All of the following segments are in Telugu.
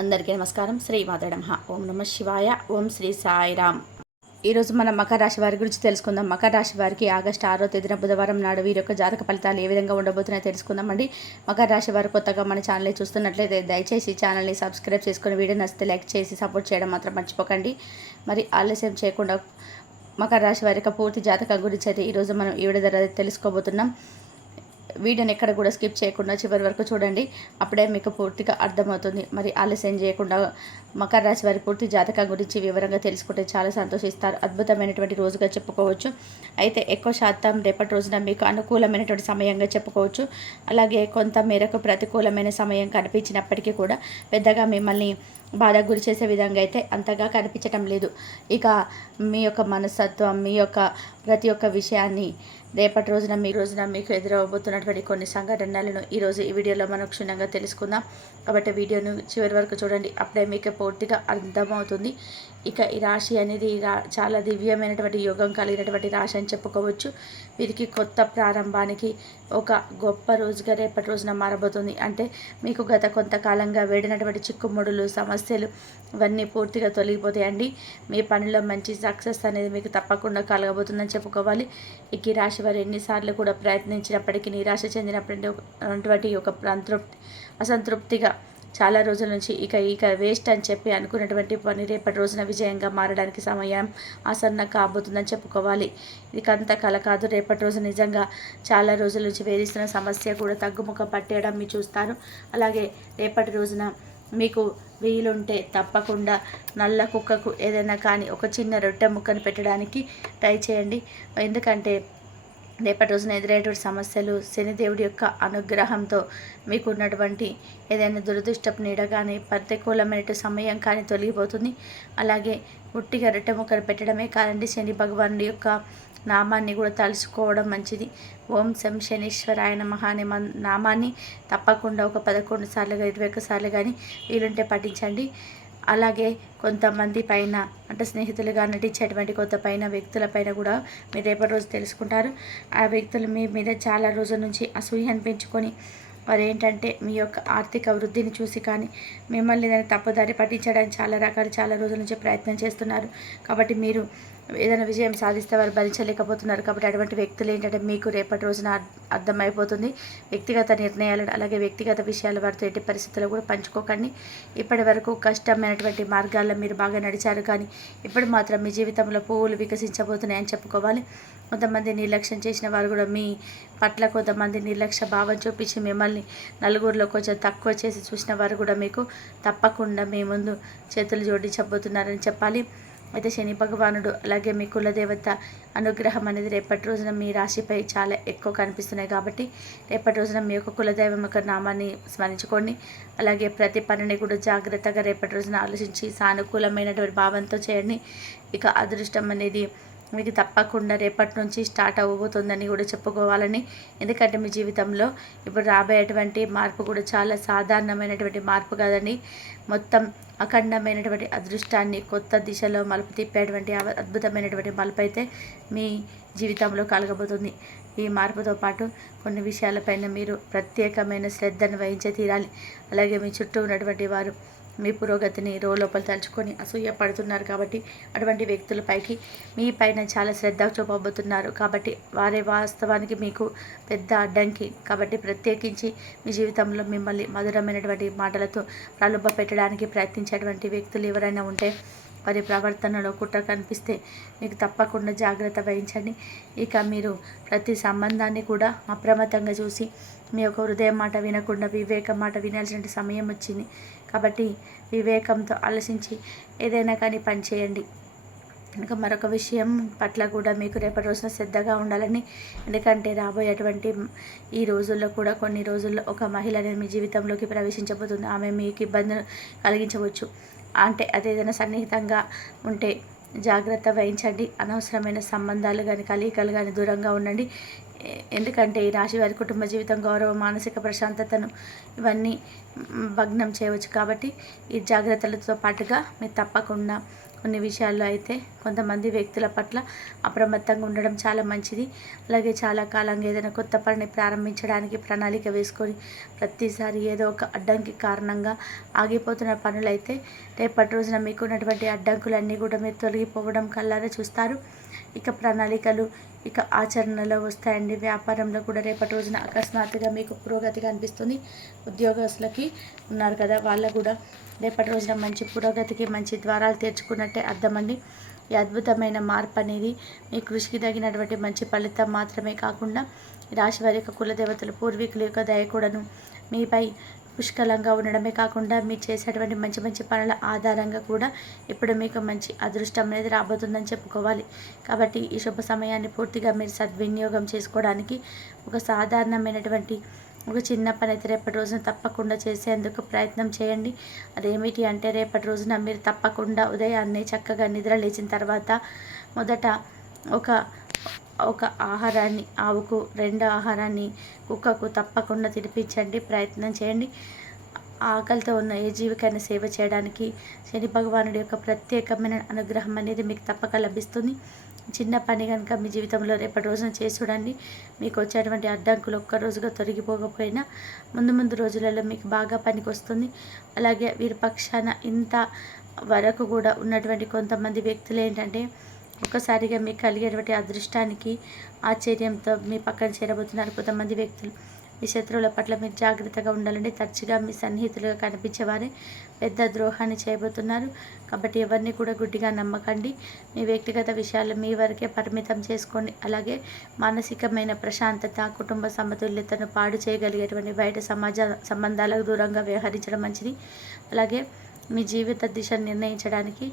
అందరికీ నమస్కారం. శ్రీ మాతే నమః. ఓం నమ శివాయ. ఓం శ్రీ సాయిరామ్. ఈరోజు మనం మకర రాశి వారి గురించి తెలుసుకుందాం. మకర రాశి వారికి ఆగస్టు 6వ తేదీన బుధవారం నాడు వీరి యొక్క జాతక ఫలితాలు ఏ విధంగా ఉండబోతున్నాయో తెలుసుకుందామండి. మకర రాశి వారు కొత్తగా మన ఛానల్ని చూస్తున్నట్లయితే దయచేసి ఛానల్ని సబ్స్క్రైబ్ చేసుకుని వీడియో నచ్చితే లైక్ చేసి సపోర్ట్ చేయడం మాత్రం మర్చిపోకండి. మరి ఆలస్యం చేయకుండా మకర రాశి వారి యొక్క పూర్తి జాతకం గురించి అయితే ఈరోజు మనం ఈ వీడియో ద్వారా తెలుసుకోబోతున్నాం. వీడియోని ఎక్కడ కూడా స్కిప్ చేయకుండా చివరి వరకు చూడండి, అప్పుడే మీకు పూర్తిగా అర్థమవుతుంది. మరి ఆలస్యం చేయకుండా మకర రాశి వారి పూర్తి జాతకం గురించి వివరంగా తెలుసుకుంటే చాలా సంతోషిస్తారు. అద్భుతమైనటువంటి రోజుగా చెప్పుకోవచ్చు. అయితే ఎక్కువ శాతం రేపటి రోజున మీకు అనుకూలమైనటువంటి సమయంగా చెప్పుకోవచ్చు. అలాగే కొంత మేరకు ప్రతికూలమైన సమయం కనిపించినప్పటికీ కూడా పెద్దగా మిమ్మల్ని బాధకు గురి చేసే విధంగా అయితే అంతగా కనిపించటం లేదు. ఇక మీ యొక్క మనస్తత్వం, మీ యొక్క ప్రతి ఒక్క విషయాన్ని రేపటి రోజున మీకు ఎదురవబోతున్నటువంటి కొన్ని సంఘటనలను ఈరోజు ఈ వీడియోలో మనం క్షుణ్ణంగా తెలుసుకుందాం. కాబట్టి వీడియోను చివరి వరకు చూడండి, అప్పుడే మీకు పూర్తిగా అర్థమవుతుంది. ఇక ఈ రాశి అనేది చాలా దివ్యమైనటువంటి యోగం కలిగినటువంటి రాశి అని చెప్పుకోవచ్చు. వీరికి కొత్త ప్రారంభానికి ఒక గొప్ప రోజుగా రేపటి రోజున మారబోతుంది. అంటే మీకు గత కొంతకాలంగా వేడినటువంటి చిక్కుముడులు, సమస్యలు ఇవన్నీ పూర్తిగా తొలగిపోతాయండి. మీ పనిలో మంచి సక్సెస్ అనేది మీకు తప్పకుండా కలగబోతుందని చెప్పుకోవాలి. ఇక ఈ రాశి వారు ఎన్నిసార్లు కూడా ప్రయత్నించినప్పటికీ నిరాశ చెందినటువంటి ఒక అసంతృప్తిగా చాలా రోజుల నుంచి ఇక వేస్ట్ అని చెప్పి అనుకున్నటువంటి పని రేపటి రోజున విజయంగా మారడానికి సమయం ఆసన్న కాబోతుందని చెప్పుకోవాలి. ఇకంత కల కాదు. రేపటి రోజు నిజంగా చాలా రోజుల నుంచి వేధిస్తున్న సమస్య కూడా తగ్గుముఖ పట్టేయడం మీరు చూస్తారు. అలాగే రేపటి రోజున మీకు వీలుంటే తప్పకుండా నల్ల కుక్కకు ఏదైనా కానీ ఒక చిన్న రొట్టె ముక్కను పెట్టడానికి ట్రై చేయండి. ఎందుకంటే రేపటి రోజున ఎదురయ్యేటువంటి సమస్యలు శనిదేవుడి యొక్క అనుగ్రహంతో మీకు ఉన్నటువంటి ఏదైనా దురదృష్టపు నీడ కానీ ప్రతికూలమైన సమయం కానీ తొలగిపోతుంది. అలాగే ఉట్టిగా రొట్టె ముక్కను పెట్టడమే కాదండి, శని భగవానుడి యొక్క నామాన్ని కూడా తలుచుకోవడం మంచిది. ఓం శం శనీశ్వరాయ నమః అనే నామాన్ని తప్పకుండా ఒక 11 సార్లుగా 21 సార్లు కానీ వీలుంటే పఠించండి. అలాగే కొంతమంది పైన అంటే స్నేహితులుగా నటించేటువంటి వ్యక్తుల పైన కూడా మీరు రేపటి రోజు తెలుసుకుంటారు. ఆ వ్యక్తులు మీ మీద చాలా రోజుల నుంచి అసూయను పెంచుకొని వారు ఏంటంటే మీ యొక్క ఆర్థిక వృద్ధిని చూసి కానీ మిమ్మల్ని దాన్ని తప్పుదారి పట్టించడానికి చాలా రోజుల నుంచి ప్రయత్నం చేస్తున్నారు. కాబట్టి మీరు ఏదైనా విజయం సాధిస్తే వారు భరించలేకపోతున్నారు. కాబట్టి అటువంటి వ్యక్తులు ఏంటంటే మీకు రేపటి రోజున అర్థమైపోతుంది. వ్యక్తిగత నిర్ణయాలను అలాగే వ్యక్తిగత విషయాలు వారితో ఎట్టి పరిస్థితుల్లో కూడా పంచుకోకండి. ఇప్పటి వరకు కష్టమైనటువంటి మార్గాల్లో మీరు బాగా నడిచారు, కానీ ఇప్పుడు మాత్రం మీ జీవితంలో పువ్వులు వికసించబోతున్నాయని చెప్పుకోవాలి. కొంతమంది నిర్లక్ష్యం చేసిన వారు కూడా మీ పట్ల కొంతమంది నిర్లక్ష్య భావం చూపించి మిమ్మల్ని నలుగురిలో కొంచెం తక్కువ చేసి చూసిన వారు కూడా మీకు తప్పకుండా మీ ముందు చేతులు జోడించబోతున్నారని చెప్పాలి. అయితే శని భగవానుడు అలాగే మీ కులదేవత అనుగ్రహం అనేది రేపటి రోజున మీ రాశిపై చాలా ఎక్కువ కనిపిస్తున్నాయి. కాబట్టి రేపటి రోజున మీ యొక్క కులదైవం యొక్క నామాన్ని స్మరించుకోండి. అలాగే ప్రతి పనిని కూడా జాగ్రత్తగా రేపటి రోజున ఆలోచించి సానుకూలమైనటువంటి భావంతో చేయండి. ఇక అదృష్టం అనేది మీకు తప్పకుండా రేపటి నుంచి స్టార్ట్ అవ్వబోతుందని కూడా చెప్పుకోవాలని. ఎందుకంటే మీ జీవితంలో ఇప్పుడు రాబోయేటువంటి మార్పు కూడా చాలా సాధారణమైనటువంటి మార్పు కాదండి. మొత్తం అఖండమైనటువంటి అదృష్టాన్ని కొత్త దిశలో మలుపు తిప్పేటువంటి అద్భుతమైనటువంటి మలుపు అయితే మీ జీవితంలో కలగబోతుంది. ఈ మార్పుతో పాటు కొన్ని విషయాలపైన మీరు ప్రత్యేకమైన శ్రద్ధను వహించే తీరాలి. అలాగే మీ చుట్టూ ఉన్నటువంటి వారు మీ పురోగతిని లోపల తలుచుకొని అసూయ పడుతున్నారు. కాబట్టి అటువంటి వ్యక్తులపైకి మీ పైన చాలా శ్రద్ధ చూపబోతున్నారు. కాబట్టి వారే వాస్తవానికి మీకు పెద్ద అడ్డంకి. కాబట్టి ప్రత్యేకించి మీ జీవితంలో మిమ్మల్ని మధురమైనటువంటి మాటలతో ప్రలోభ పెట్టడానికి ప్రయత్నించేటువంటి వ్యక్తులు ఎవరైనా ఉంటే వారి ప్రవర్తనలో కుట్ర కనిపిస్తే మీకు తప్పకుండా జాగ్రత్త వహించండి. ఇక మీరు ప్రతి సంబంధాన్ని కూడా అప్రమత్తంగా చూసి మీ యొక్క హృదయం మాట వినకుండా వివేకం మాట వినాల్సిన సమయం వచ్చింది. కాబట్టి వివేకంతో ఆలోచించి ఏదైనా కానీ పని చేయండి. ఇంకా మరొక విషయం పట్ల కూడా మీకు రేపటి రోజున శ్రద్ధగా ఉండాలని. ఎందుకంటే రాబోయేటువంటి ఈ రోజుల్లో కూడా కొన్ని రోజుల్లో ఒక మహిళ అనేది మీ జీవితంలోకి ప్రవేశించబోతుంది. ఆమె మీకు ఇబ్బందులు కలిగించవచ్చు. అంటే అదేదైనా సన్నిహితంగా ఉంటే జాగ్రత్త వహించండి. అనవసరమైన సంబంధాలు కానీ కలయికలు కానీ దూరంగా ఉండండి. ఎందుకంటే ఈ రాశి వారి కుటుంబ జీవితం, గౌరవం, మానసిక ప్రశాంతతను ఇవన్నీ భగ్నం చేయవచ్చు. కాబట్టి ఈ జాగ్రత్తలతో పాటుగా మీరు తప్పకుండా కొన్ని విషయాల్లో అయితే కొంతమంది వ్యక్తుల పట్ల అప్రమత్తంగా ఉండడం చాలా మంచిది. అలాగే చాలా కాలంగా ఏదైనా కొత్త పనిని ప్రారంభించడానికి ప్రణాళిక వేసుకొని ప్రతిసారి ఏదో ఒక అడ్డంకి కారణంగా ఆగిపోతున్న పనులైతే రేపటి రోజున మీకున్నటువంటి అడ్డంకులన్నీ కూడా మీరు తొలగిపోవడం కల్లారా చూస్తారు. ఇక ప్రణాళికలు ఇక ఆచరణలో వస్తాయండి. వ్యాపారంలో కూడా రేపటి రోజున అకస్మాత్తుగా మీకు పురోగతి కనిపిస్తుంది. ఉద్యోగస్తులకి ఉన్నారు కదా, వాళ్ళకు కూడా రేపటి రోజున మంచి పురోగతికి మంచి ద్వారాలు తెరుచుకున్నట్టే అర్థమండి. ఈ అద్భుతమైన మార్పు అనేది మీ కృషికి తగినటువంటి మంచి ఫలితం మాత్రమే కాకుండా రాశి వారి యొక్క కులదేవతలు పూర్వీకుల యొక్క దయ కూడాను మీపై పుష్కలంగా ఉండడమే కాకుండా మీరు చేసేటువంటి మంచి మంచి పనుల ఆధారంగా కూడా ఇప్పుడు మీకు మంచి అదృష్టం అనేది రాబోతుందని చెప్పుకోవాలి. కాబట్టి ఈ శుభ సమయాన్ని పూర్తిగా మీరు సద్వినియోగం చేసుకోవడానికి ఒక సాధారణమైనటువంటి ఒక చిన్న పని అయితే రేపటి రోజున తప్పకుండా చేసేందుకు ప్రయత్నం చేయండి. అదేమిటి అంటే రేపటి రోజున మీరు తప్పకుండా ఉదయాన్నే చక్కగా నిద్ర లేచిన తర్వాత మొదట ఒక ఒక ఆహారాన్ని ఆవుకు, రెండు ఆహారాన్ని కుక్కకు తప్పకుండా తినిపించండి, ప్రయత్నం చేయండి. ఆకలితో ఉన్న ఏ జీవికైనా సేవ చేయడానికి శని భగవానుడి యొక్క ప్రత్యేకమైన అనుగ్రహం అనేది మీకు తప్పక లభిస్తుంది. చిన్న పని కనుక మీ జీవితంలో రేపటి రోజున చేసి చూడండి. మీకు వచ్చేటువంటి అడ్డంకులు ఒక్క రోజుగా తొలగిపోకపోయినా ముందు ముందు రోజులలో మీకు బాగా పనికి వస్తుంది. అలాగే వీరి పక్షాన ఇంత వరకు కూడా ఉన్నటువంటి కొంతమంది వ్యక్తులు ఏంటంటే ఒక్కసారిగా మీకు కలిగేటువంటి అదృష్టానికి ఆశ్చర్యంతో మీ పక్కన చేరబోతున్నారు కొంతమంది వ్యక్తులు. మీ శత్రువుల పట్ల మీరు జాగ్రత్తగా ఉండాలండి. తరచుగా మీ సన్నిహితులుగా కనిపించేవారే పెద్ద ద్రోహాన్ని చేయబోతున్నారు. కాబట్టి ఎవరిని కూడా గుడ్డిగా నమ్మకండి. మీ వ్యక్తిగత విషయాలు మీ వరకే పరిమితం చేసుకోండి. అలాగే మానసికమైన ప్రశాంతత, కుటుంబ సమతుల్యతను పాడు చేయగలిగేటువంటి బయట సంబంధాలకు దూరంగా వ్యవహరించడం మంచిది. అలాగే మీ జీవిత దిశను నిర్ణయించడానికి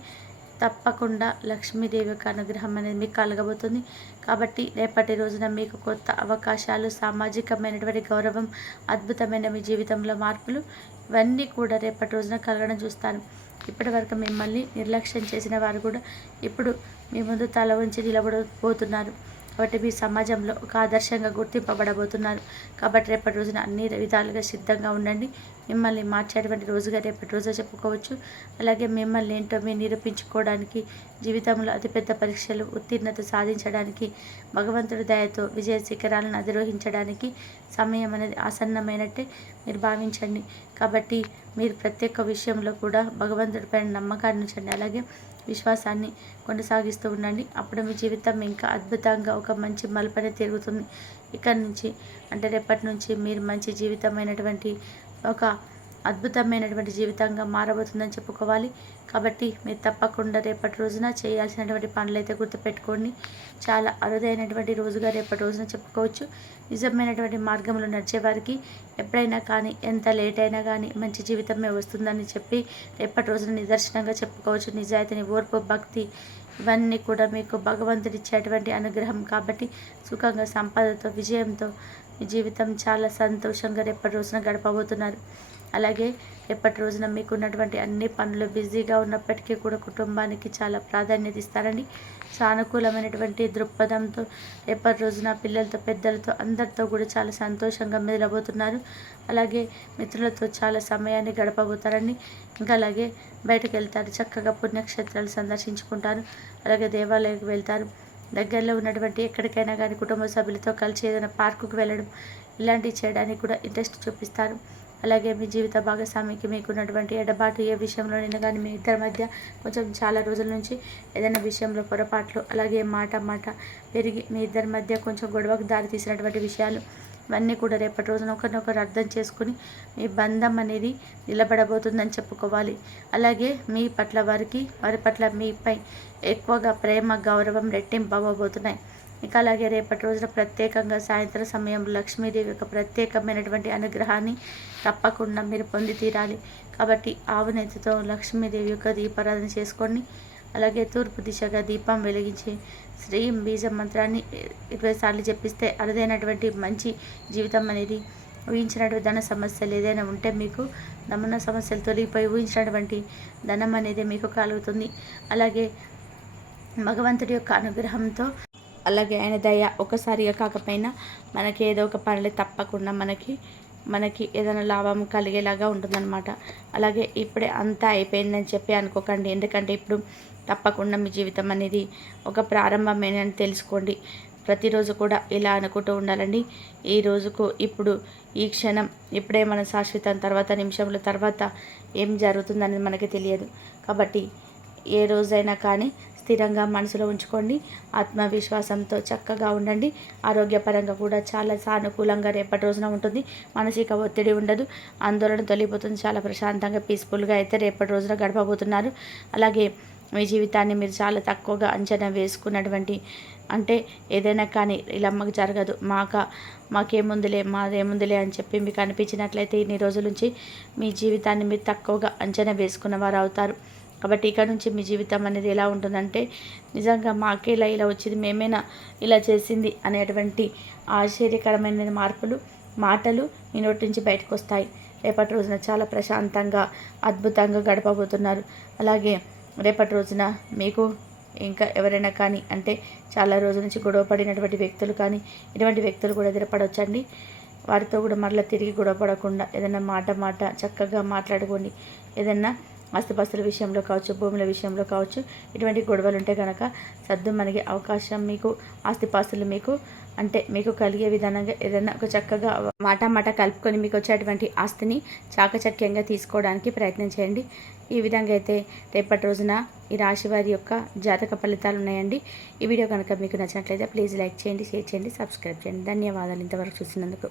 తప్పకుండా లక్ష్మీదేవి యొక్క అనుగ్రహం అనేది మీకు కలగబోతుంది. కాబట్టి రేపటి రోజున మీకు కొత్త అవకాశాలు, సామాజికమైనటువంటి గౌరవం, అద్భుతమైన మీ జీవితంలో మార్పులు ఇవన్నీ కూడా రేపటి రోజున కలగడం చూస్తాను. ఇప్పటి వరకు మిమ్మల్ని నిర్లక్ష్యం చేసిన వారు కూడా ఇప్పుడు మీ ముందు తల ఉంచి నిలబడబోతున్నారు. కాబట్టి మీ సమాజంలో ఒక ఆదర్శంగా గుర్తింపబడబోతున్నారు. కాబట్టి రేపటి రోజున అన్ని విధాలుగా సిద్ధంగా ఉండండి. మిమ్మల్ని మార్చేటువంటి రోజుగా రేపటి రోజు చెప్పుకోవచ్చు. అలాగే మిమ్మల్ని ఏంటో మీరు నిరూపించుకోవడానికి, జీవితంలో అతిపెద్ద పరీక్షలు ఉత్తీర్ణత సాధించడానికి, భగవంతుడి దయతో విజయ శిఖరాలను అధిరోహించడానికి సమయం అనేది ఆసన్నమైనట్టే మీరు భావించండి. కాబట్టి మీరు ప్రతి ఒక్క విషయంలో కూడా భగవంతుడిపైన నమ్మకాన్ని ఉంచండి. అలాగే విశ్వాసాన్ని కొనసాగిస్తూ ఉండండి. అప్పుడు మీ జీవితం ఇంకా అద్భుతంగా ఒక మంచి మలుపనే తిరుగుతుంది. ఇక్కడ నుంచి అంటే రేపటి నుంచి మీరు మంచి జీవితమైనటువంటి ఒక అద్భుతమైనటువంటి జీవితంగా మారబోతుందని చెప్పుకోవాలి. కాబట్టి మీరు తప్పకుండా రేపటి రోజున చేయాల్సినటువంటి పనులు అయితే గుర్తుపెట్టుకోండి. చాలా అరుదైనటువంటి రోజుగా రేపటి రోజున చెప్పుకోవచ్చు. నిజమైనటువంటి మార్గంలో నడిచేవారికి ఎప్పుడైనా కానీ ఎంత లేట్ అయినా కానీ మంచి జీవితమే వస్తుందని చెప్పి రేపటి రోజున నిదర్శనంగా చెప్పుకోవచ్చు. నిజాయితీని, ఓర్పు, భక్తి ఇవన్నీ కూడా మీకు భగవంతుడిచ్చేటువంటి అనుగ్రహం. కాబట్టి సుఖంగా, సంపదతో, విజయంతో మీ జీవితం చాలా సంతోషంగా రేపటి రోజున గడపబోతున్నారు. అలాగే రేపటి రోజున మీకు ఉన్నటువంటి అన్ని పనులు బిజీగా ఉన్నప్పటికీ కూడా కుటుంబానికి చాలా ప్రాధాన్యత ఇస్తారండి. సానుకూలమైనటువంటి దృక్పథంతో రేపటి రోజున పిల్లలతో, పెద్దలతో అందరితో కూడా చాలా సంతోషంగా మెదలబోతున్నారు. అలాగే మిత్రులతో చాలా సమయాన్ని గడపబోతారండి. ఇంకా అలాగే బయటకు వెళ్తారు, చక్కగా పుణ్యక్షేత్రాలు సందర్శించుకుంటారు. అలాగే దేవాలయానికి వెళ్తారు. దగ్గరలో ఉన్నటువంటి ఎక్కడికైనా కానీ కుటుంబ సభ్యులతో కలిసి ఏదైనా పార్కుకు వెళ్ళడం ఇలాంటివి చేయడానికి కూడా ఇంట్రెస్ట్ చూపిస్తారు. అలాగే మీ జీవిత భాగస్వామికి మీకున్నటువంటి ఎడబాటు ఏ విషయంలోనైనా కానీ మీ ఇద్దరి మధ్య కొంచెం చాలా రోజుల నుంచి ఏదైనా విషయంలో పొరపాట్లు, అలాగే మాట పెరిగి మీ ఇద్దరి మధ్య కొంచెం గొడవకు దారి తీసినటువంటి విషయాలు ఇవన్నీ కూడా రేపటి రోజున ఒకరినొకరు అర్థం చేసుకుని మీ బంధం అనేది నిలబడబోతుందని చెప్పుకోవాలి. అలాగే మీ పట్ల వారి పట్ల మీపై ఎక్కువగా ప్రేమ, గౌరవం రెట్టింపు అవ్వబోతున్నాయి. ఇక అలాగే రేపటి రోజున ప్రత్యేకంగా సాయంత్రం సమయం లక్ష్మీదేవి యొక్క ప్రత్యేకమైనటువంటి అనుగ్రహాన్ని తప్పకుండా మీరు పొంది తీరాలి. కాబట్టి ఆవు నెత్తితో లక్ష్మీదేవి యొక్క దీపారాధన చేసుకోండి. అలాగే తూర్పు దిశగా దీపం వెలిగించి శ్రీం బీజం మంత్రాన్ని 20 సార్లు జపిస్తే అరుదైనటువంటి మంచి జీవితం అనేది, ఊహించినటువంటి ధన సమస్యలు ఏదైనా ఉంటే మీకు ధన సమస్యలు తొలగిపోయి ఊహించినటువంటి ధనం అనేది మీకు కలుగుతుంది. అలాగే భగవంతుడి యొక్క అనుగ్రహంతో, అలాగే ఆయన దయ ఒకసారిగా కాకపోయినా మనకి ఏదో ఒక పనులు తప్పకుండా మనకి మనకి ఏదైనా లాభం కలిగేలాగా ఉంటుందన్నమాట. అలాగే ఇప్పుడే అంతా అయిపోయిందని చెప్పి అనుకోకండి. ఎందుకంటే ఇప్పుడు తప్పకుండా మీ జీవితం అనేది ఒక ప్రారంభమేనని తెలుసుకోండి. ప్రతిరోజు కూడా ఇలా అనుకుంటూ ఉండాలండి. ఈ రోజుకు ఇప్పుడు ఈ క్షణం ఇప్పుడే మన శాశ్వతం, తర్వాత నిమిషముల తర్వాత ఏం జరుగుతుందనేది మనకి తెలియదు. కాబట్టి ఏ రోజైనా కానీ స్థిరంగా మనసులో ఉంచుకోండి. ఆత్మవిశ్వాసంతో చక్కగా ఉండండి. ఆరోగ్యపరంగా కూడా చాలా సానుకూలంగా రేపటి రోజున ఉంటుంది. మానసిక ఒత్తిడి ఉండదు. ఆందోళన తొలగిపోతుంది. చాలా ప్రశాంతంగా పీస్ఫుల్గా అయితే రేపటి రోజున గడపబోతున్నారు. అలాగే మీ జీవితాన్ని మీరు చాలా తక్కువగా అంచనా వేసుకున్నటువంటి, అంటే ఏదైనా కానీ ఇలా మాకు జరగదు, మాదేముందులే అని చెప్పి మీకు అనిపించినట్లయితే ఇన్ని రోజుల నుంచి మీ జీవితాన్ని మీరు తక్కువగా అంచనా వేసుకున్న వారు అవుతారు. కాబట్టి ఇక నుంచి మీ జీవితం అనేది ఎలా ఉంటుందంటే, నిజంగా మాకే ఇలా వచ్చింది, మేమేనా ఇలా చేసింది అనేటువంటి ఆశ్చర్యకరమైన మాటలు మీ నోటి నుంచి బయటకు వస్తాయి. రేపటి రోజున చాలా ప్రశాంతంగా అద్భుతంగా గడపబోతున్నారు. అలాగే రేపటి రోజున మీకు ఇంకా ఎవరైనా కానీ, అంటే చాలా రోజుల నుంచి గొడవ పడినటువంటి వ్యక్తులు కానీ, ఇటువంటి వ్యక్తులు కూడా ఎదురుపడవచ్చండి. వారితో కూడా మరలా తిరిగి గొడవ పడకుండా ఏదైనా మాట చక్కగా మాట్లాడుకోండి. ఏదైనా ఆస్తిపాస్తుల విషయంలో కావచ్చు, భూముల విషయంలో కావచ్చు, ఇటువంటి గొడవలు ఉంటే కనుక సర్దు మనకి అవకాశం, మీకు ఆస్తిపాస్తులు మీకు కలిగే విధానంగా ఏదైనా ఒక చక్కగా మాట కలుపుకొని మీకు వచ్చేటువంటి ఆస్తిని చాకచక్యంగా తీసుకోవడానికి ప్రయత్నం చేయండి. ఈ విధంగా అయితే రేపటి రోజున ఈ రాశి వారి యొక్క జాతక ఫలితాలు ఉన్నాయండి. ఈ వీడియో కనుక మీకు నచ్చినట్లయితే ప్లీజ్ లైక్ చేయండి, షేర్ చేయండి, సబ్స్క్రైబ్ చేయండి. ధన్యవాదాలు ఇంతవరకు చూసినందుకు.